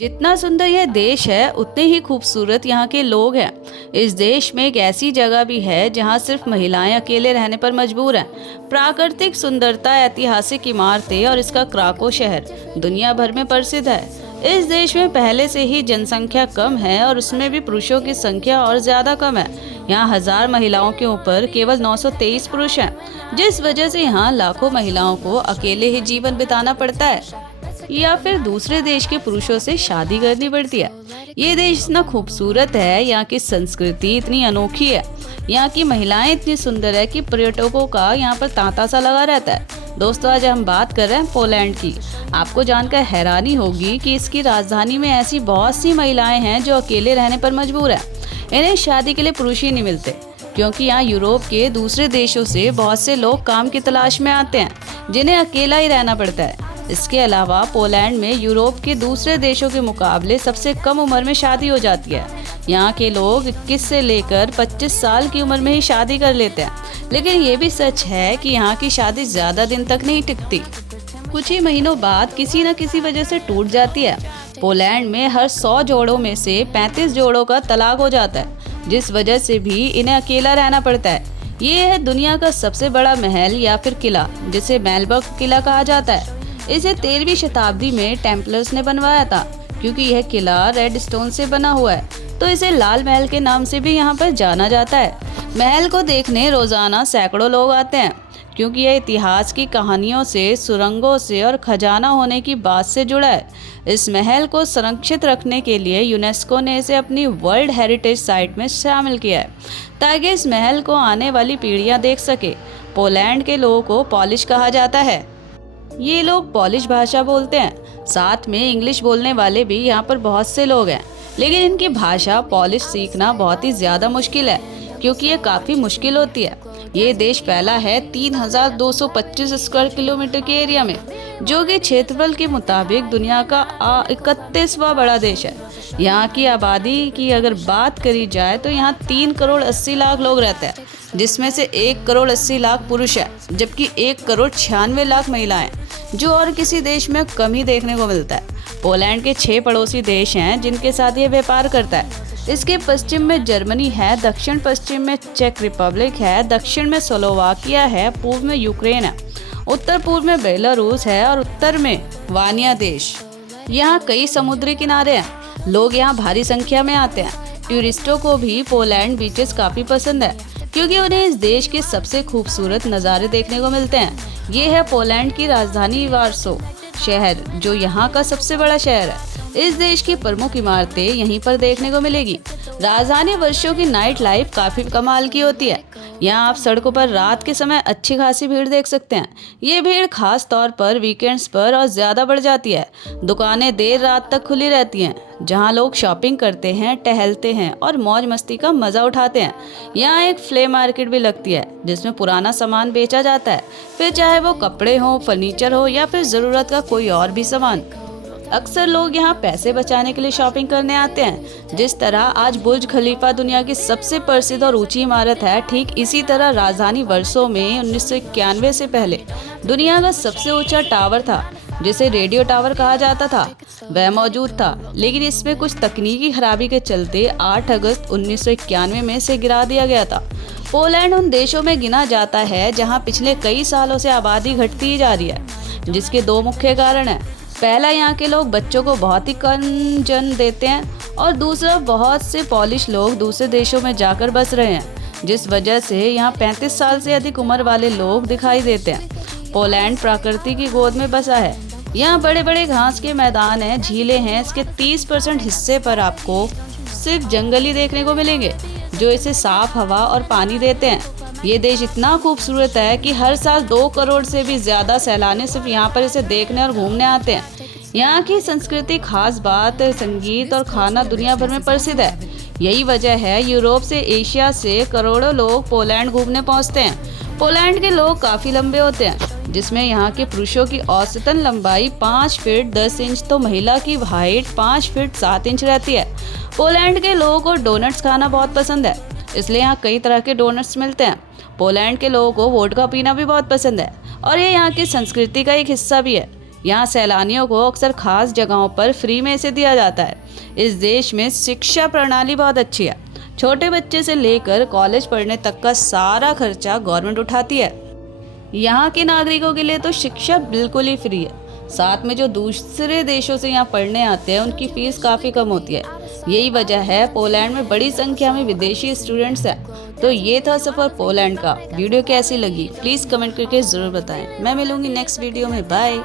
जितना सुंदर यह देश है उतने ही खूबसूरत यहाँ के लोग हैं। इस देश में एक ऐसी जगह भी है जहाँ सिर्फ महिलाएं अकेले रहने पर मजबूर हैं। प्राकृतिक सुंदरता, ऐतिहासिक इमारतें और इसका क्राको शहर दुनिया भर में प्रसिद्ध है। इस देश में पहले से ही जनसंख्या कम है और उसमें भी पुरुषों की संख्या और ज्यादा कम है। यहाँ 1000 महिलाओं के ऊपर केवल 923 पुरुष हैं, जिस वजह से यहाँ लाखों महिलाओं को अकेले ही जीवन बिताना पड़ता है या फिर दूसरे देश के पुरुषों से शादी करनी पड़ती है। ये देश इतना खूबसूरत है, यहाँ की संस्कृति इतनी अनोखी है, यहाँ की महिलाएं इतनी सुंदर है कि पर्यटकों का यहाँ पर तांता सा लगा रहता है। दोस्तों, आज हम बात कर रहे हैं पोलैंड की। आपको जानकर हैरानी होगी कि इसकी राजधानी में ऐसी बहुत सी महिलाएं हैं जो अकेले रहने पर मजबूर है। इन्हें शादी के लिए पुरुष ही नहीं मिलते, क्योंकि यहाँ यूरोप के दूसरे देशों से बहुत से लोग काम की तलाश में आते हैं, जिन्हें अकेला ही रहना पड़ता है। इसके अलावा पोलैंड में यूरोप के दूसरे देशों के मुकाबले सबसे कम उम्र में शादी हो जाती है। यहाँ के लोग 21 से लेकर 25 साल की उम्र में ही शादी कर लेते हैं। लेकिन ये भी सच है कि यहाँ की शादी ज्यादा दिन तक नहीं टिकती, कुछ ही महीनों बाद किसी न किसी वजह से टूट जाती है। पोलैंड में हर 100 जोड़ों में से 35 जोड़ों का तलाक हो जाता है, जिस वजह से भी इन्हें अकेला रहना पड़ता है। ये है दुनिया का सबसे बड़ा महल या फिर किला, जिसे मेलबर्ग किला कहा जाता है। इसे 13वीं शताब्दी में टेम्पलर्स ने बनवाया था। क्योंकि यह किला रेड स्टोन से बना हुआ है, तो इसे लाल महल के नाम से भी यहाँ पर जाना जाता है। महल को देखने रोजाना सैकड़ों लोग आते हैं, क्योंकि यह इतिहास की कहानियों से, सुरंगों से और खजाना होने की बात से जुड़ा है। इस महल को संरक्षित रखने के लिए यूनेस्को ने इसे अपनी वर्ल्ड हेरिटेज साइट में शामिल किया है, ताकि इस महल को आने वाली पीढ़ियां देख सके। पोलैंड के लोगों को पॉलिश कहा जाता है। ये लोग पॉलिश भाषा बोलते हैं। साथ में इंग्लिश बोलने वाले भी यहाँ पर बहुत से लोग हैं, लेकिन इनकी भाषा पॉलिश सीखना बहुत ही ज्यादा मुश्किल है, क्योंकि ये काफी मुश्किल होती है। ये देश फैला है 3225 स्क्वायर किलोमीटर के एरिया में, जो कि क्षेत्रफल के मुताबिक दुनिया का 31वां बड़ा देश है। यहाँ की आबादी की अगर बात करी जाए तो यहाँ 3 करोड़ 80 लाख लोग रहते हैं, जिसमें से 1 करोड़ 80 लाख पुरुष है, जबकि 1 करोड़ 96 लाख महिलाएं, जो और किसी देश में कम ही देखने को मिलता है। पोलैंड के 6 पड़ोसी देश हैं जिनके साथ ये व्यापार करता है। इसके पश्चिम में जर्मनी है, दक्षिण पश्चिम में चेक रिपब्लिक है, दक्षिण में स्लोवाकिया है, पूर्व में यूक्रेन है, उत्तर पूर्व में बेलारूस है और उत्तर में वानिया देश। यहाँ कई समुद्री किनारे हैं। लोग यहाँ भारी संख्या में आते हैं। टूरिस्टों को भी पोलैंड बीचेस काफी पसंद है, क्योंकि उन्हें इस देश के सबसे खूबसूरत नज़ारे देखने को मिलते हैं। ये है पोलैंड की राजधानी वार्सो शहर, जो यहाँ का सबसे बड़ा शहर है। इस देश की प्रमुख इमारतें यहीं पर देखने को मिलेगी। राजधानी वार्सो की नाइट लाइफ काफी कमाल की होती है। यहाँ आप सड़कों पर रात के समय अच्छी खासी भीड़ देख सकते हैं। ये भीड़ खास तौर पर वीकेंड्स पर और ज्यादा बढ़ जाती है। दुकानें देर रात तक खुली रहती हैं, जहाँ लोग शॉपिंग करते हैं, टहलते हैं और मौज मस्ती का मजा उठाते हैं। यहाँ एक फ्ले मार्केट भी लगती है, जिसमें पुराना सामान बेचा जाता है, फिर चाहे वो कपड़े हो, फर्नीचर हो या फिर जरूरत का कोई और भी सामान। अक्सर लोग यहाँ पैसे बचाने के लिए शॉपिंग करने आते हैं। जिस तरह आज बुर्ज खलीफा दुनिया की सबसे प्रसिद्ध और ऊंची इमारत है, ठीक इसी तरह राजधानी वार्सो में 1991 से पहले दुनिया का सबसे ऊंचा टावर था, जिसे रेडियो टावर कहा जाता था, वह मौजूद था। लेकिन इसमें कुछ तकनीकी खराबी के चलते 8 अगस्त 1991 में से गिरा दिया गया था। पोलैंड उन देशों में गिना जाता है जहाँ पिछले कई सालों से आबादी घटती ही जा रही है, जिसके 2 मुख्य कारण हैं। पहला, यहाँ के लोग बच्चों को बहुत ही कम जन्म देते हैं, और दूसरा, बहुत से पॉलिश लोग दूसरे देशों में जाकर बस रहे हैं, जिस वजह से यहाँ 35 साल से अधिक उम्र वाले लोग दिखाई देते हैं। पोलैंड प्रकृति की गोद में बसा है। यहाँ बड़े बड़े घास के मैदान हैं, झीलें हैं। इसके 30% हिस्से पर आपको सिर्फ जंगल ही देखने को मिलेंगे, जो इसे साफ हवा और पानी देते हैं। ये देश इतना खूबसूरत है कि हर साल 2 करोड़ से भी ज्यादा सैलानी सिर्फ यहाँ पर इसे देखने और घूमने आते हैं। यहाँ की संस्कृति, खास बात, संगीत और खाना दुनिया भर में प्रसिद्ध है। यही वजह है यूरोप से, एशिया से करोड़ों लोग पोलैंड घूमने पहुँचते हैं। पोलैंड के लोग काफी लंबे होते हैं, जिसमें यहाँ के पुरुषों की औसतन लंबाई 5 फीट 10 इंच तो महिला की हाइट 5 फीट 7 इंच रहती है। पोलैंड के लोगों को डोनट्स खाना बहुत पसंद है, इसलिए यहाँ कई तरह के डोनट्स मिलते हैं। पोलैंड के लोगों को वोडका पीना भी बहुत पसंद है, और ये यहाँ की संस्कृति का एक हिस्सा भी है। यहाँ सैलानियों को अक्सर खास जगहों पर फ्री में इसे दिया जाता है। इस देश में शिक्षा प्रणाली बहुत अच्छी है। छोटे बच्चे से लेकर कॉलेज पढ़ने तक का सारा खर्चा गवर्नमेंट उठाती है। यहाँ के नागरिकों के लिए तो शिक्षा बिल्कुल ही फ्री है। साथ में जो दूसरे देशों से यहाँ पढ़ने आते हैं उनकी फीस काफ़ी कम होती है। यही वजह है पोलैंड में बड़ी संख्या में विदेशी स्टूडेंट्स हैं। तो ये था सफ़र पोलैंड का। वीडियो कैसी लगी प्लीज़ कमेंट करके ज़रूर बताएं। मैं मिलूंगी नेक्स्ट वीडियो में। बाय।